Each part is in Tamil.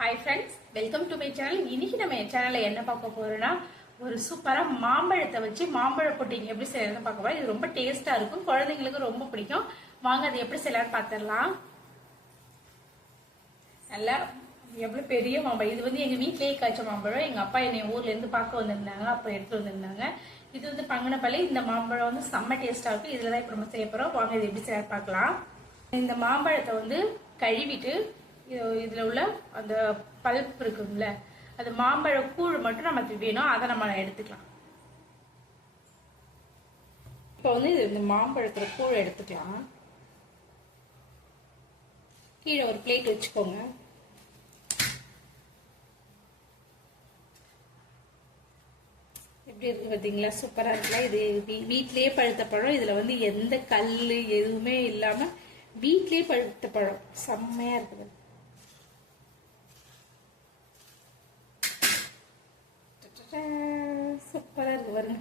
Hi friends, welcome to my channel. இன்னைக்கு நம்ம என் சேனல்ல என்ன பார்க்க போறோம்னா, ஒரு சூப்பரா மாம்பழத்தை வச்சு மாம்பழ புட்டிங் எப்படி செய்யறதுன்னு பார்க்க போறோம். இது ரொம்ப டேஸ்டா இருக்கும், குழந்தைங்களுக்கு ரொம்ப பிடிக்கும். வாங்க அது எப்படி செய்யலாம்னு பார்த்துடலாம். நல்லா எவ்வளவு பெரிய மாம்பழம் இது வந்து எங்க வீட்லயே காய்ச்ச மாம்பழம். எங்க அப்பா என்னை ஊர்ல இருந்து பார்க்க வந்திருந்தாங்க, அப்ப எடுத்து வந்திருந்தாங்க. இது வந்து பங்கனப்பள்ளி. இந்த மாம்பழம் வந்து செம்ம டேஸ்டா இருக்கும். இதுலதான் இப்ப நம்ம செய்ய போறோம். வாங்க இது எப்படி செய்ய பார்க்கலாம். இந்த மாம்பழத்தை வந்து கழுவிட்டு இதுல உள்ள அந்த பல்ப் இருக்கும்ல, அது மாம்பழ கூழ் மட்டும் நமக்கு வேணும், அதை நம்ம எடுத்துக்கலாம். இப்போ வந்து இந்த மாம்பழத்துல கூழ் எடுத்துக்கலாம். கீழே ஒரு பிளேட் வச்சுக்கோங்க. எப்படி இருக்கு பார்த்தீங்களா? சூப்பரா இருக்குல்ல? இது வீட்லயே பழுத்த பழம். இதுல வந்து எந்த கல்லு எதுவுமே இல்லாம வீட்லயே பழுத்த பழம், செம்மையா இருக்குது. சூப்பரா இருக்கு பாருங்க.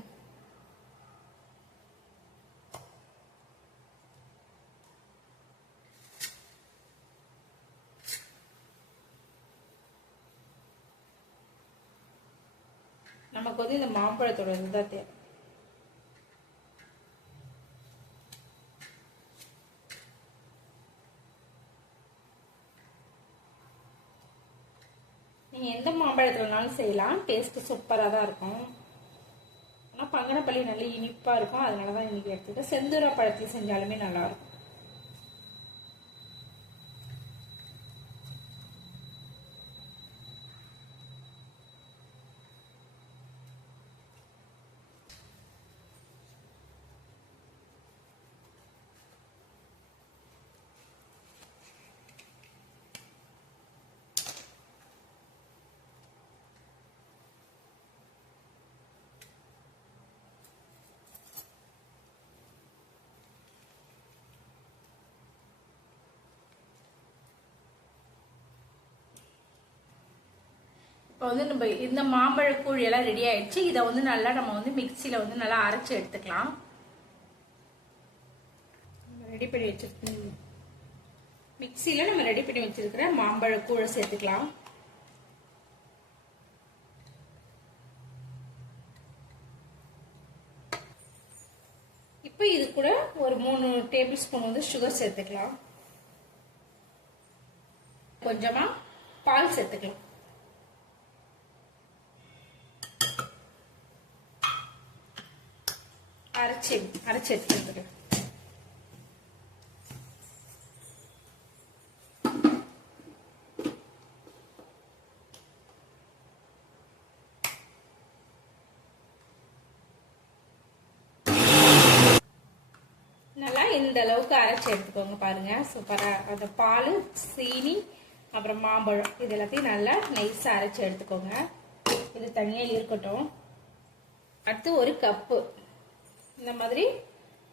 நமக்கு வந்து இந்த மாம்பழத்தோட இதுதான் தேவை. நீங்க எந்த மாம்பழத்துலனாலும் செய்யலாம், டேஸ்ட் சூப்பரா தான் இருக்கும். ஆனா பங்கனப்பள்ளி நல்ல இனிப்பா இருக்கும், அதனாலதான் இன்னைக்கு எடுத்துக்கிட்டேன். செந்தூரா பழத்துல செஞ்சாலுமே நல்லா இருக்கும். இப்போ வந்து நம்ம இந்த மாம்பழ கூழ் எல்லாம் ரெடி ஆயிடுச்சு. இதை வந்து நல்லா நம்ம வந்து மிக்சியில வந்து நல்லா அரைச்சு எடுத்துக்கலாம். ரெடி பண்ணி வச்சிருக்கோம். மிக்சியில நம்ம ரெடி பண்ணி வச்சிருக்கிற மாம்பழ கூழை சேர்த்துக்கலாம். இப்போ இது கூட ஒரு 3 டேபிள் ஸ்பூன் வந்து சுகர் சேர்த்துக்கலாம். கொஞ்சமா பால் சேர்த்துக்கலாம். அரைச்சி எடுத்துக்கிறேன். நல்லா இந்த அளவுக்கு அரைச்சி எடுத்துக்கோங்க. பாருங்க சூப்பரா. அந்த பால், சீனி, அப்புறம் மாம்பழம் இது எல்லாத்தையும் நல்லா நைஸா அரைச்சி எடுத்துக்கோங்க. இது தனியா இருக்கட்டும். அடுத்து ஒரு கப்பு, இந்த மாதிரி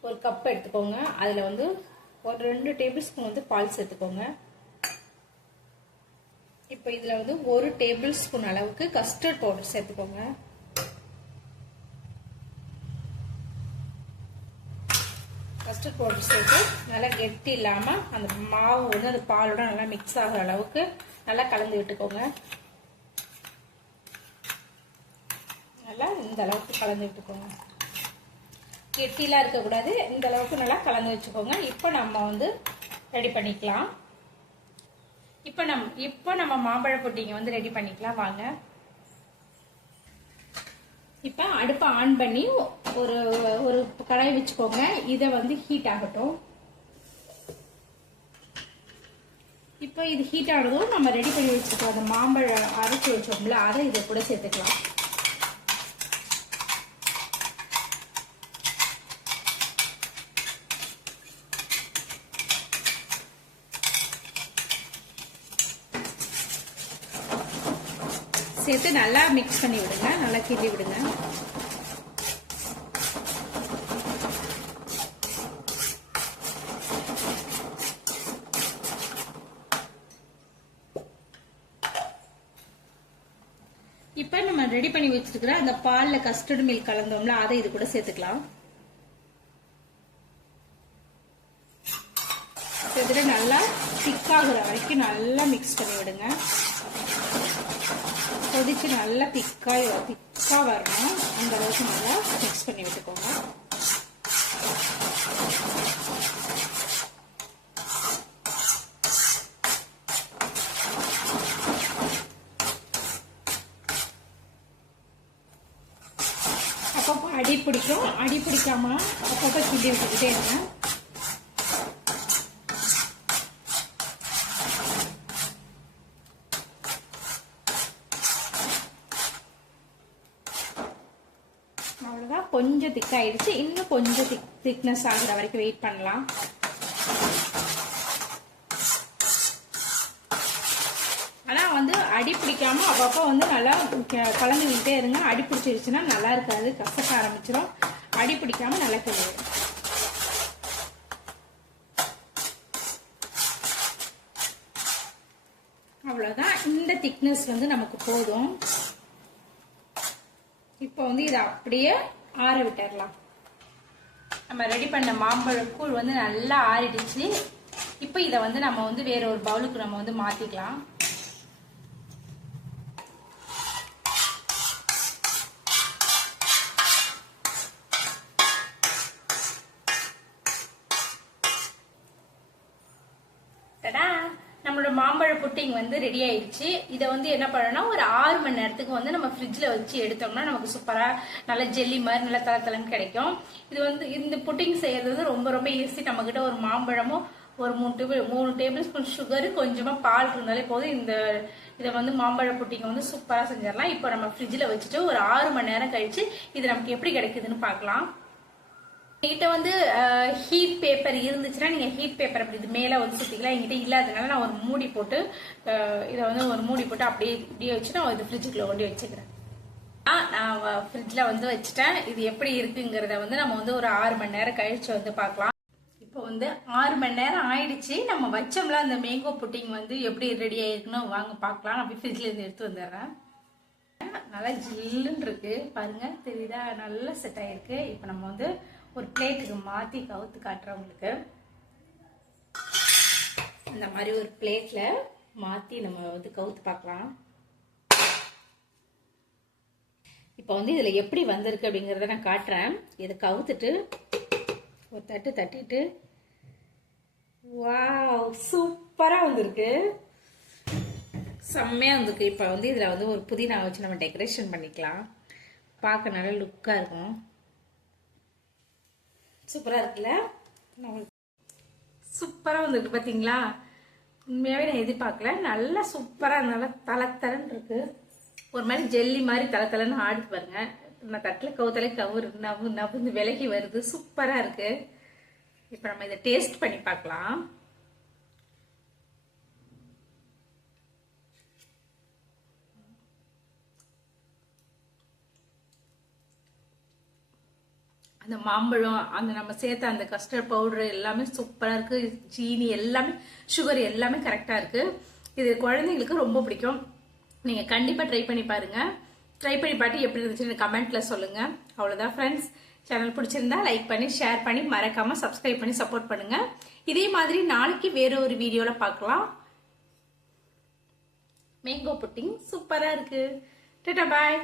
ஒரு கப் எடுத்துக்கோங்க. அதுல வந்து ஒரு 2 டேபிள் ஸ்பூன் வந்து பால் சேர்த்துக்கோங்க. இப்போ இதுல வந்து 1 டேபிள் ஸ்பூன் அளவுக்கு கஸ்டர்ட் பவுடர் சேர்த்துக்கோங்க. கஸ்டர்ட் பவுடர் சேர்த்து நல்லா கெட்டி இல்லாம அந்த மாவு வந்து அந்த பாலோட நல்லா மிக்ஸ் ஆகிற அளவுக்கு நல்லா கலந்து விட்டுக்கோங்க. நல்லா இந்த அளவுக்கு கலந்து விட்டுக்கோங்க. கெட்டிலாம் இருக்கக்கூடாது, இந்த அளவுக்கு நல்லா கலந்து வச்சுக்கோங்க. இப்போ நம்ம வந்து ரெடி பண்ணிக்கலாம். இப்போ நம்ம மாம்பழ புட்டிங்க வந்து ரெடி பண்ணிக்கலாம். வாங்க. இப்போ அடுப்பை ஆன் பண்ணி ஒரு ஒரு கடாய் வச்சுக்கோங்க. இதை வந்து ஹீட் ஆகட்டும். இப்போ இது ஹீட் ஆனதும் நம்ம ரெடி பண்ணி வச்சுக்கோ அந்த மாம்பழம் அரைச்சி வச்சோம்ல, அதை இதை கூட சேர்த்துக்கலாம். சேர்த்து நல்லா மிக்ஸ் பண்ணி விடுங்க, நல்லா கிண்டி விடுங்க. இப்ப நம்ம ரெடி பண்ணி வச்சிருக்கிற அந்த பால்ல கஸ்டர்ட் மில்க் கலந்தோம்ல, அதை இது கூட சேர்த்துக்கலாம். சேர்த்துட்டு நல்லா திக்காகிற வரைக்கும் நல்லா மிக்ஸ் பண்ணி விடுங்க. கொதிச்சு நல்லா திக்கா வரணும். அந்த அளவுக்கு நல்லா மிக்ஸ் பண்ணி விட்டுக்கோங்க. அப்பப்போ அடி பிடிக்கும், அடி பிடிக்காம அப்பப்போ கிண்டி விட்டுக்கிட்டே இருங்க. அவ்வளோதான், கொஞ்சம் திக்காயிடுச்சு. இன்னும் கொஞ்சம் திக்னஸ் ஆகுற வரைக்கும் வெயிட் பண்ணலாம். ஆனால் வந்து அடி பிடிக்காம அப்பப்போ வந்து நல்லா கலந்துக்கிட்டே இருங்க. அடி பிடிச்சிருச்சுன்னா நல்லா இருக்காது, கசக்க ஆரம்பிச்சிடும். அடி பிடிக்காம நல்லா கிளம்பும். அவ்வளோதான், இந்த திக்னஸ் வந்து நமக்கு போதும். இப்போ வந்து இதை அப்படியே ஆற விட்டுடலாம். நம்ம ரெடி பண்ண மாம்பழக்கூழ் வந்து நல்லா ஆறிடுச்சு. இப்போ இதை வந்து நம்ம வந்து வேற ஒரு பவுலுக்கு நம்ம வந்து மாத்திக்கலாம். நம்மளோட மாம்பழ புட்டிங் வந்து ரெடி ஆயிடுச்சு. இதை வந்து என்ன பண்ணணும்னா ஒரு 6 மணி நேரத்துக்கு வந்து நம்ம ஃப்ரிட்ஜில் வச்சு எடுத்தோம்னா நமக்கு சூப்பரா நல்ல ஜெல்லி மாதிரி நல்ல தளத்தலன்னு கிடைக்கும். இது வந்து இந்த புட்டிங் செய்யறது வந்து ரொம்ப ரொம்ப ஈஸி. நம்ம கிட்ட ஒரு மாம்பழமும் ஒரு 3 டேபிள் ஸ்பூன் சுகர் கொஞ்சமா பால் இருந்தாலே போதும். இதை வந்து மாம்பழ புட்டிங்க வந்து சூப்பரா செஞ்சிடலாம். இப்போ நம்ம ஃப்ரிட்ஜில் வச்சுட்டு ஒரு 6 மணி நேரம் கழிச்சு இது நமக்கு எப்படி கிடைக்குதுன்னு பார்க்கலாம். என்கிட்ட வந்து ஹீட் பேப்பர் இருந்துச்சுன்னா நீங்க ஹீட் பேப்பர் அப்படி இது மேல வந்து சுத்திக்கலாம். என்கிட்ட இல்லாதனால நான் ஒரு மூடி போட்டு இதை வந்து ஒரு மூடி போட்டு அப்படியே இப்படியே வச்சு நான் இது ஃப்ரிட்ஜுக்குள்ள கொண்டு வச்சுக்கிறேன். நான் ஃப்ரிட்ஜில் வந்து வச்சுட்டேன். இது எப்படி இருக்குங்கிறத வந்து நம்ம வந்து ஒரு 6 மணி நேரம் கழிச்சு வந்து பார்க்கலாம். இப்போ வந்து 6 மணி நேரம் ஆயிடுச்சு. நம்ம வச்சோம்ல அந்த மேங்கோ புட்டிங் வந்து எப்படி ரெடி ஆயிருக்குன்னு வாங்க பார்க்கலாம். நான் ஃப்ரிட்ஜில் இருந்து எடுத்து வந்துடுறேன். நல்லா ஜில்லுன்னு இருக்கு பாருங்க, தெரியுதா? நல்லா செட் ஆயிருக்கு. இப்போ நம்ம வந்து ஒரு பிளேட்டுக்கு மாற்றி கவுத்து காட்டுறேன் உங்களுக்கு. இந்த மாதிரி ஒரு பிளேட்ல மாற்றி நம்ம வந்து கவுத்து பார்க்கலாம். இப்போ வந்து இதில் எப்படி வந்திருக்கு அப்படிங்கிறத நான் காட்டுறேன். இதை கவுத்துட்டு ஒரு தட்டு தட்டிட்டு, வாவ் சூப்பராக வந்திருக்கு, செம்மையாக வந்திருக்கு. இப்போ வந்து இதில் வந்து ஒரு புதினா வச்சு நம்ம டெக்கரேஷன் பண்ணிக்கலாம். பார்க்க நல்ல லுக்காக இருக்கும். சூப்பராக இருக்குல்ல? சூப்பராக வந்துருக்கு பார்த்தீங்களா? உண்மையாகவே நான் எதிர்பார்க்கல. நல்லா சூப்பராக நல்லா தளத்தலன்னு இருக்கு. ஒரு மாதிரி ஜெல்லி மாதிரி தளத்தலன்னு ஆடுது பாருங்க. நான் தட்டில் கவுத்தலே நவுந்து விலகி வருது. சூப்பராக இருக்கு. இப்போ நம்ம இதை டேஸ்ட் பண்ணி பார்க்கலாம். அந்த மாம்பழம் அந்த நம்ம சேர்த்த அந்த கஸ்டர்ட் பவுடர் எல்லாமே சூப்பராக இருக்கு. சீனி எல்லாமே சுகர் எல்லாமே கரெக்டாக இருக்கு. இது குழந்தைங்களுக்கு ரொம்ப பிடிக்கும். நீங்கள் கண்டிப்பாக ட்ரை பண்ணி பாருங்க. ட்ரை பண்ணி பார்த்து எப்படி இருந்துச்சுன்னு கமெண்ட்ல சொல்லுங்க. அவ்வளோதான் ஃப்ரெண்ட்ஸ். சேனல் பிடிச்சிருந்தா லைக் பண்ணி ஷேர் பண்ணி மறக்காம சப்ஸ்கிரைப் பண்ணி சப்போர்ட் பண்ணுங்க. இதே மாதிரி நாளைக்கு வேற ஒரு வீடியோல பார்க்கலாம். மேங்கோ புட்டிங் சூப்பராக இருக்கு. டாடா பாய்.